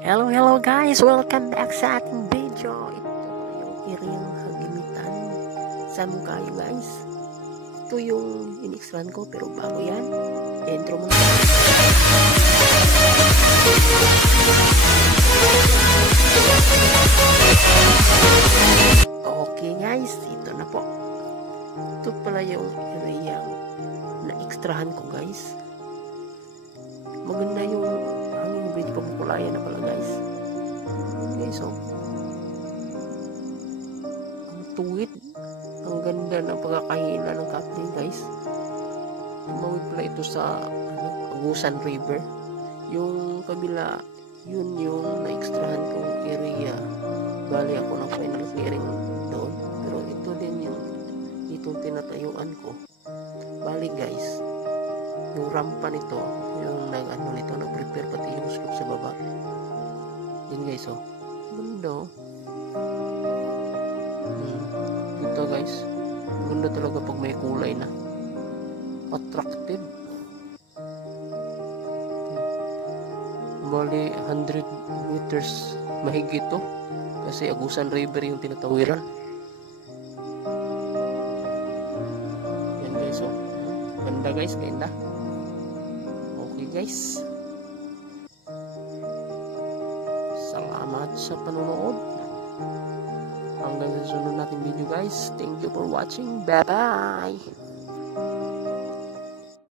Hello guys! Welcome back sa ating video. Ito pala yung area ng Hagimitan. Saan mo kayo guys? Ito yung in-extran ko pero bago yan. Intro mo na. Okay guys, ito na po. Ito pala yung area na-extrahan ko guys. Maganda yung hanging bridge pamukulayan na pala guys. Okay, so ang tuwid, ang ganda ng pagkakahila ng kaplin guys. Tumawid pala ito sa Agusan River. Yung kabila, yun yung na-extrahan kong area. Bali ako ng final clearing doon. Pero ito din yung itong tinatayuan ko. Bali guys, yung rampa nito, yung nag-prepare pati yung slope sa baba. Yan guys, oh. Ganda, oh. Ito guys, ganda talaga pag may kulay na. Attractive. Bali, 100 meters mahigit to. Kasi Agusan River yung tinatawiran. Yan guys, oh. Ganda guys, ganda. Okay guys, salamat sa panonood. Hanggang sa sunod natin video guys. Thank you for watching. Bye bye.